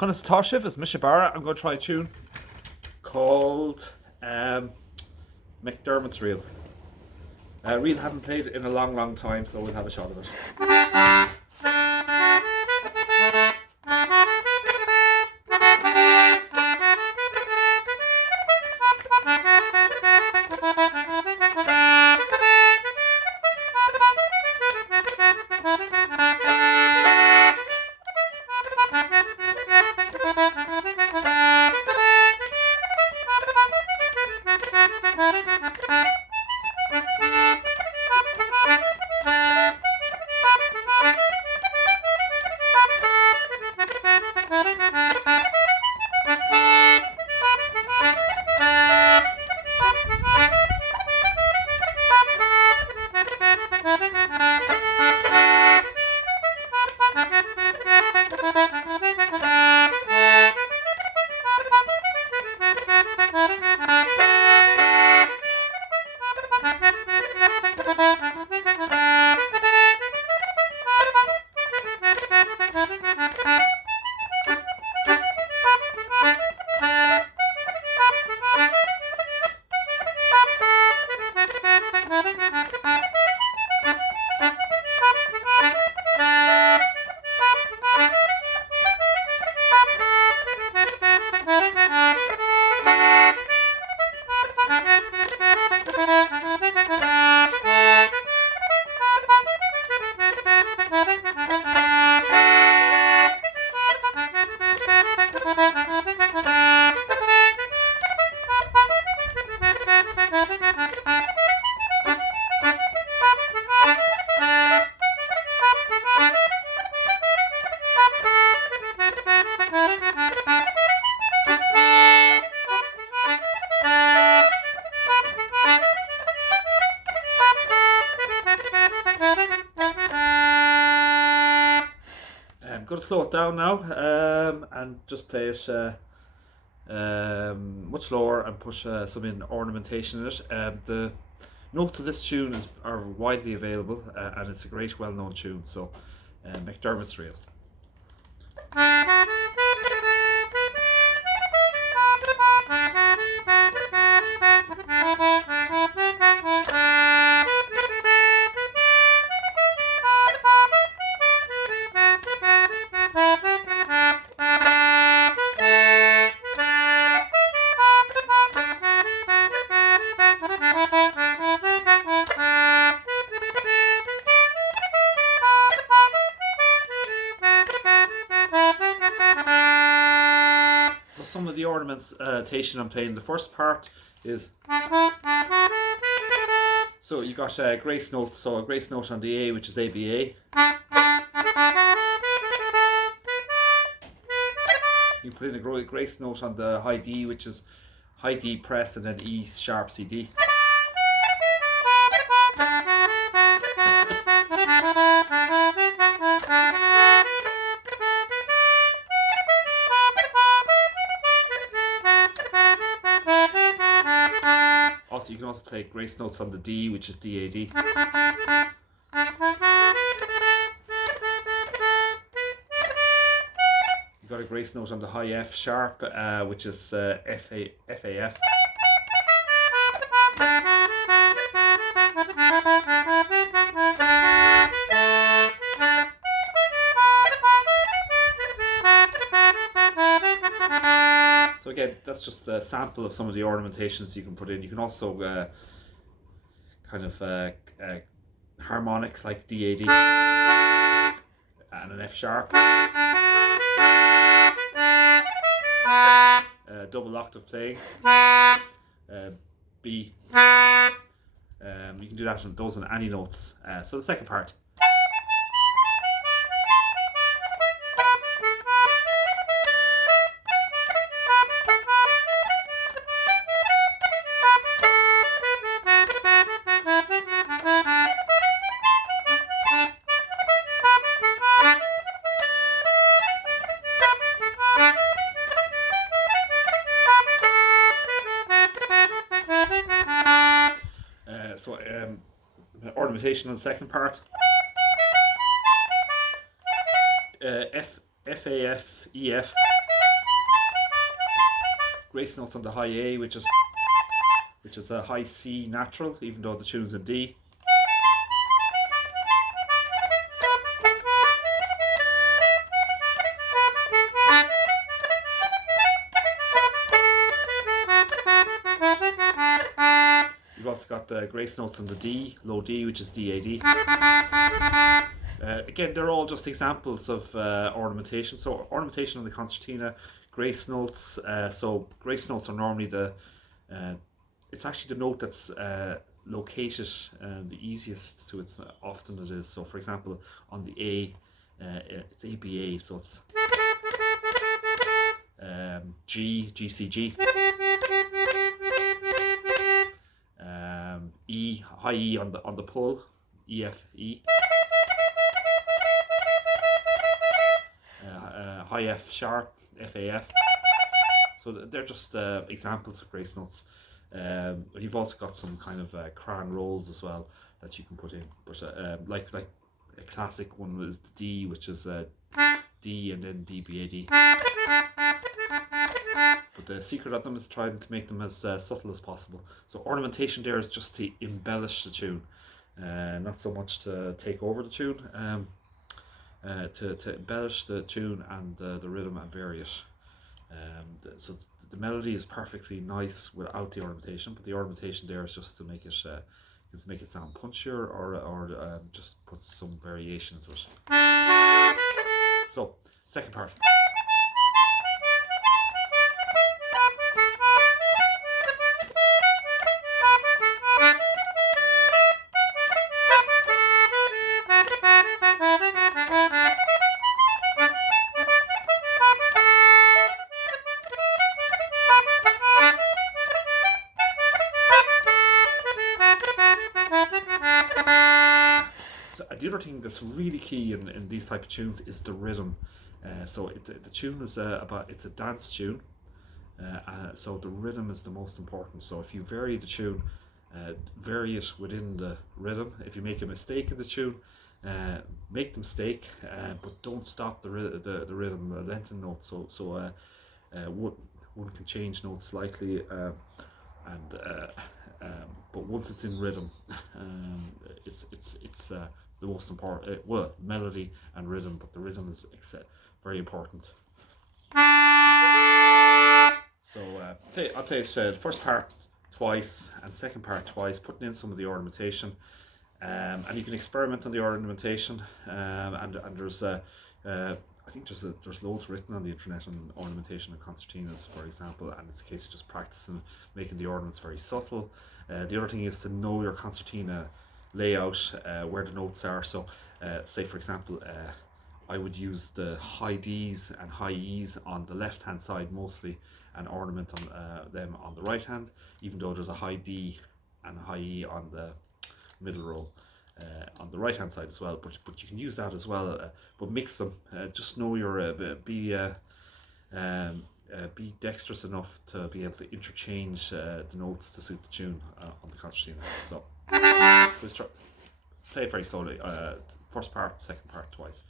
Conas Toshiv is Mishabara. I'm going to try a tune called McDermott's Reel. Reel haven't played it in a long time, so we'll have a shot of it. I'm going to slow it down now and just play it much lower and push some in ornamentation in it. The notes of this tune are widely available and it's a great well-known tune, so McDermott's Reel. So some of the ornamentation I'm playing, the first part is, so you got grace notes, so a grace note on the A, which is ABA. You put in a grace note on the high D, which is high D press, and then E sharp CD. Also, you can also play grace notes on the D, which is DAD. You got a grace note on the high F sharp, which is FAF. So again, that's just a sample of some of the ornamentations you can put in. You can also kind of harmonics like DAD and an F sharp, double octave playing, B. You can do that on those on any notes. So the second part. Ornamentation on the second part. F, F, A, F, E, F. grace notes on the high A, which is a high C natural, even though the tune's in D. You've also got the grace notes on the D, low D, which is DAD. Again, they're all just examples of ornamentation. So ornamentation on the concertina, grace notes. So grace notes are normally it's actually the note that's located the easiest to it. Often it is. So for example, on the A, it's ABA. So it's G, GCG. E, high E on the pull, EFE. High F sharp, FAF. So they're just examples of grace notes. You've also got some kind of cran rolls as well that you can put in. But like a classic one is the D, which is D and then DBAD. But the secret of them is trying to make them as subtle as possible. So ornamentation there is just to embellish the tune, not so much to take over the tune. To embellish the tune and the rhythm and vary it. So the melody is perfectly nice without the ornamentation, but the ornamentation there is just to make it sound punchier or just put some variation into it. So second part. The other thing that's really key in these type of tunes is the rhythm. So the tune is it's a dance tune. So the rhythm is the most important. So if you vary the tune, vary it within the rhythm. If you make a mistake in the tune, make the mistake, but don't stop the rhythm, lengthen notes. So one can change notes slightly, but once it's in rhythm, it's the most important. Well, melody and rhythm, but the rhythm is very important. So I'll play the first part twice and second part twice, putting in some of the ornamentation, and you can experiment on the ornamentation. And there's I think there's loads written on the internet on ornamentation and concertinas, for example, and it's a case of just practicing making the ornaments very subtle. The other thing is to know your concertina layout, where the notes are. So say for example, I would use the high D's and high E's on the left hand side mostly, and ornament on them on the right hand, even though there's a high D and a high E on the middle row on the right hand side as well, but you can use that as well, but mix them. Just know your be dexterous enough to be able to interchange the notes to suit the tune on the concertina. So let's try, play it very slowly. First part, second part twice.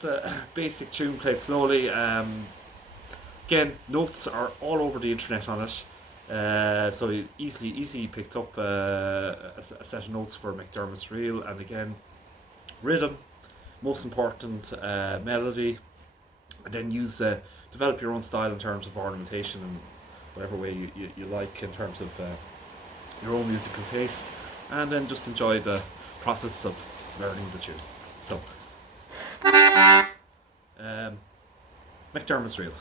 just a basic tune played slowly. Again, notes are all over the internet on it. So you easily picked up a set of notes for McDermott's reel. And again, rhythm, most important, melody, and then develop your own style in terms of ornamentation and whatever way you like in terms of your own musical taste, and then just enjoy the process of learning the tune. So, McDermott's reel.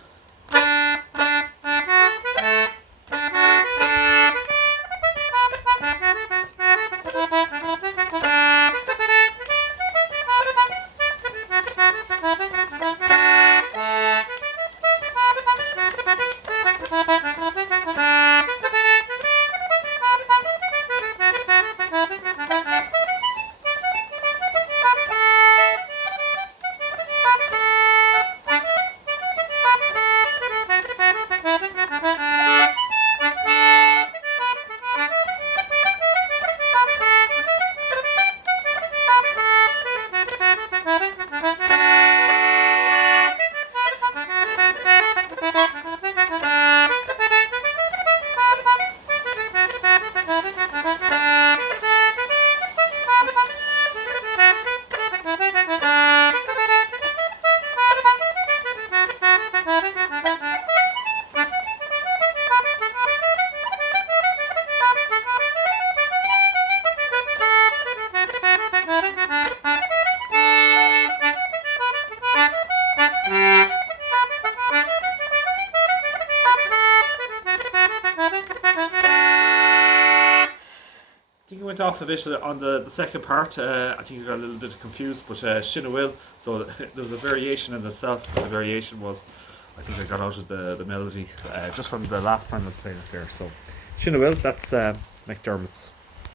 I think it went off a bit on the second part. I think I got a little bit confused, but Shinna will. So there was a variation in itself. The variation was, I think I got out of the melody just from the last time I was playing it there. So Shinna will, that's McDermott's.